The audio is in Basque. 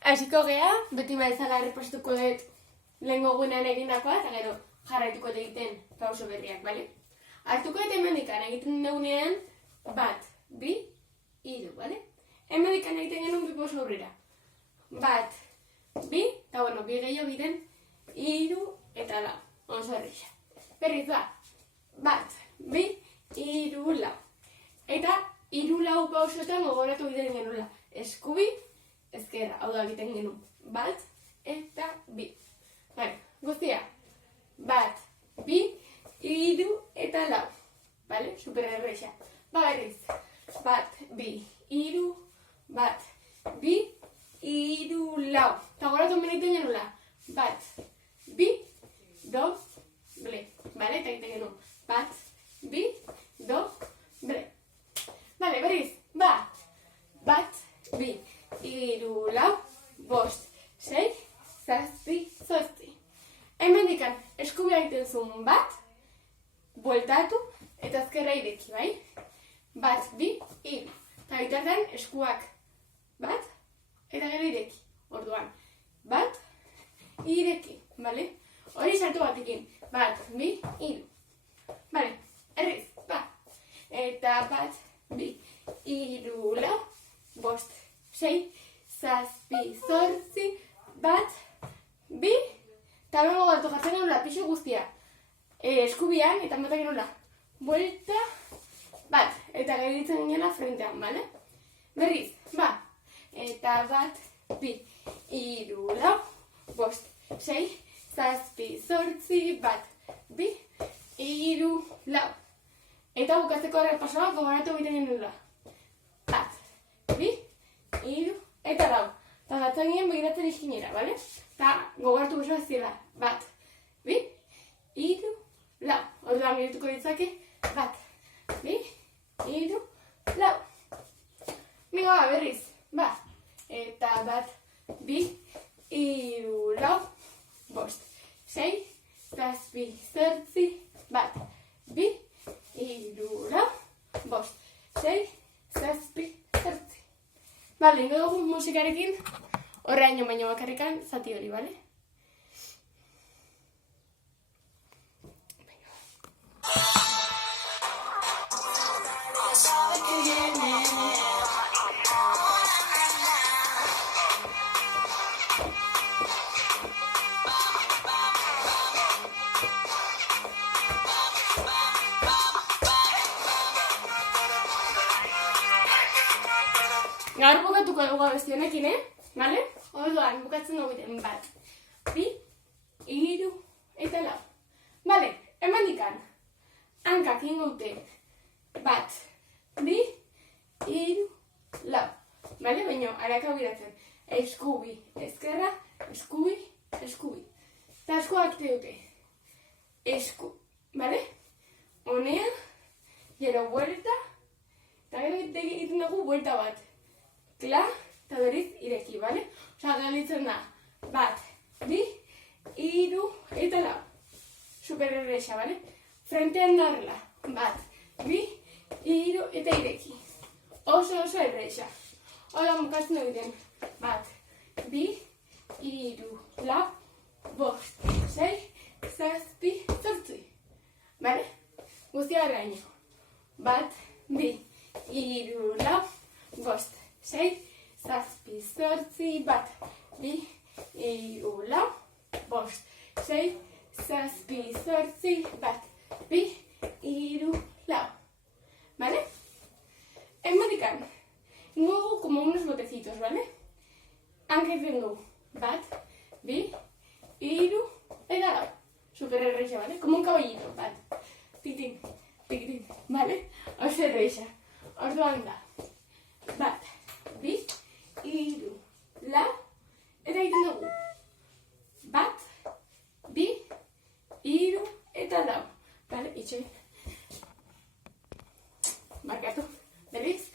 Hasiko gea, beti bezala errepastuko dut lehengo gunean egindakoa, eta gero jarraituko egiten pauso berriak, bale? Hartuko dut hemendikan egiten dugunean, 1, 2, 3, bale? Hemendikan egiten genuen 2 pauso aurrera. 1, 2, eta bueno, 2 gehiago biden, 3 eta 4. Oso errisa. Berriz ba, 1, 2, 3, 4. Eta 3, 4 pausotan gogoratu egiten genuela. Eskubi, ezkerra, hau da egiten genuen. 1 eta 2. Vale, guztia. 1, 2, 3 eta 4. Vale, super erresa. Ba, berriz. 1, 2, 3, 1, 2, 3, 4. Eta goratu egiten genuela. 1, 2, doble. Vale, eta egiten genuen. 1, 2, doble. Vale, berriz. Ba, 1, 2, 3, 4, 5, 6, 7, 8. Hemendikan eskubia egiten zuen 1, bueltatu, eta azkerra ireki, bai? 1, 2, 3. Eta bitartean eskuak 1, eta gero ireki. Orduan, 1, ireki, bale? Hori sartu batekin. 1, 2, 3. Bale, erriz, ba. Eta 1, 2, 3, 4, 5, 6, 7, 8, 1, 2, eta bengo gatu jartzen genula pixu guztia. Eskubian, eta mata genula. Buelta, 1, eta geritzen ginela frentean, bale? Berriz, ba. Eta 1, 2, 3, 4, 5, 6, 7, 8, 1, 2, 3, 4. Eta bukatzeko errepasoa gogoratu egiten genula. 1, 2, 3, eta 4. Eta gatzen ginen begiratzen iskinera, bale? Eta gogoratu besoa zirela. 1, 2, 3, 4. Orduan girituko ditzake. 1, 2, 3, 4. Mingo ba, berriz. Ba. Eta 1, 2, 3, 4, 5, 6, 7, 8, 1, 2, 3, 4, 5, 6, 7, 8. Bale, ingo dugu musikarekin, horreaino baino bakarrikan, zati hori, bale? Gaur bukatuko dugu abesti honekin, bale? Orduan, bukatzen dugu egiten 1, 2, 3, eta 4. Bale, hemendikan, hankak ingo dute 1, 2, 3, 4. Bale, baina haraka biratzen. Eskubi, ezkerra, eskubi, eskubi. Eta eskuak te dute. Esku, bale? Honea, gero buelta, eta gero egiten dugu buelta bat. Kla, eta berriz ireki, bale? Osa, galitzen da, 1, 2, 3, eta 4. Super erresa, bale? Frentean da horrela. 1, 2, 3, eta ireki. Oso erresa. Hora bukatzen egiten. 1, 2, 3, 4, 5, 6, 7, 8. Bale? Guztia horreaino. 1, 2, 3, 4, 5, 6, 7, 8, 1, 2, 3, 4, 5, 6, 7, 8, 1, 2, 3, 4. ¿Vale? Hemendikan, ingo como unos botecitos, ¿vale? Aunque tengo 1, 2, 3, eta 4. Super erresa, ¿vale? Como un caballito, 1, titín, titín, ¿vale? Oso erresa. Orduan da. 1, 2, 3, 4, eta egiten dugu. 1, 2, 3, eta 4. Bale, itxoin. Markatu, berriz.